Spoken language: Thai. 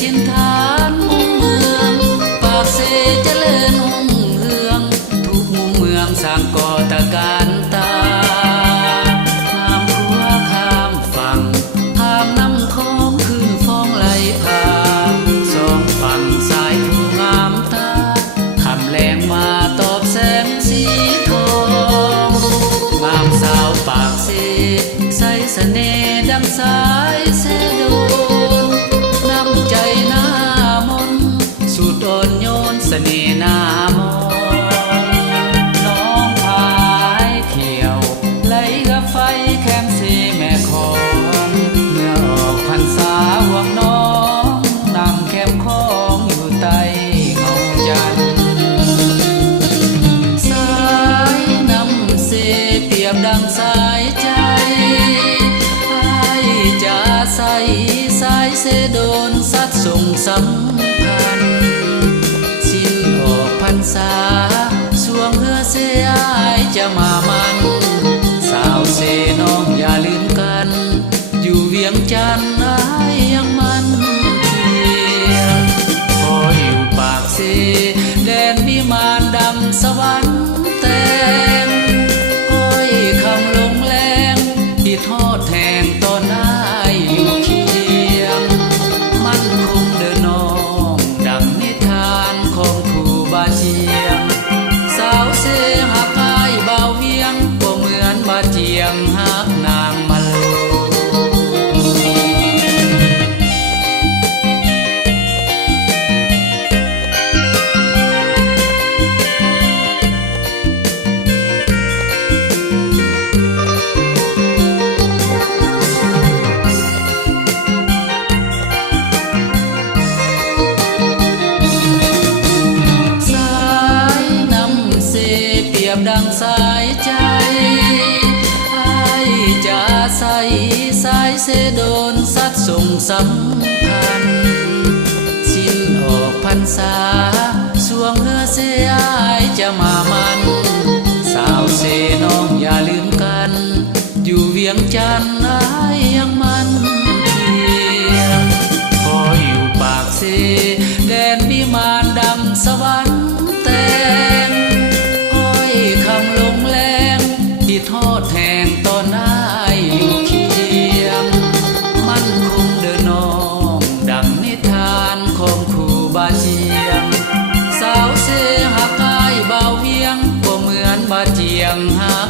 ถิ่นฐานมุมเมืองปากเสเจริญรุ่งเรืองทุกมุมเมืองสร้างก่อตะการตาน้ำขัวข้ามฝั่งทางน้ำคลองขึ้นฟ้องไหลผ่านสองฝั่งสายผู้งามตาคำแรงมาตอบแสงสีทองงามสาวปากเสใส่เสน่ห์ดังสายเสโดนน้ำใจหน้ามนสุดอ่อนโยนเสน่ห์หน้ามนน้องพายเที่ยวไหลกับไฟแคมเสแม่คอนเมื่อออกพรรษาห่วงน้องนั่งแคมคองอยู่ใต้เงาจันทร์สายน้ำเสเปรียบดังสายใจจะใส่สายเสโดนสัดส่งสัมพันธ์สิ้นออกพรรษาสวงเฮือเสียจะมามันสาวเสน้องอย่าลืมกันอยู่เวียงจันทร์ยังมันเพียงพออยู่ปากเสแดนวิมานดำสวรรค์แต่งอ้อยคำลงแรงที่ทอดแทงตอนอยู่เคียงมันคงเดินน้องดังนิทานของครูบาเจียงสาวเสหักอายเบาเวียงก็เหมือนบาเจียงหักนางมาโลดังสายใจจะใส่สายเสโดนสัดส่งสัมพันธ์สิ้นออกพรรษาสวงเฮือเสียจะมามันสาวเสน้องอย่าลืมกันอยู่เวียงจันทร์ยังมันเพียงพออยู่ปากเสแดนวิมานดำสวรรค์แต่งคำลงแรงที่ทอดแทงตอนอยู่เคียงมันคงเดินน้องดังนิทานของครูบาเจียงสาวเสหักอายเบาเวียงก็เหมือนบาเจียงหัก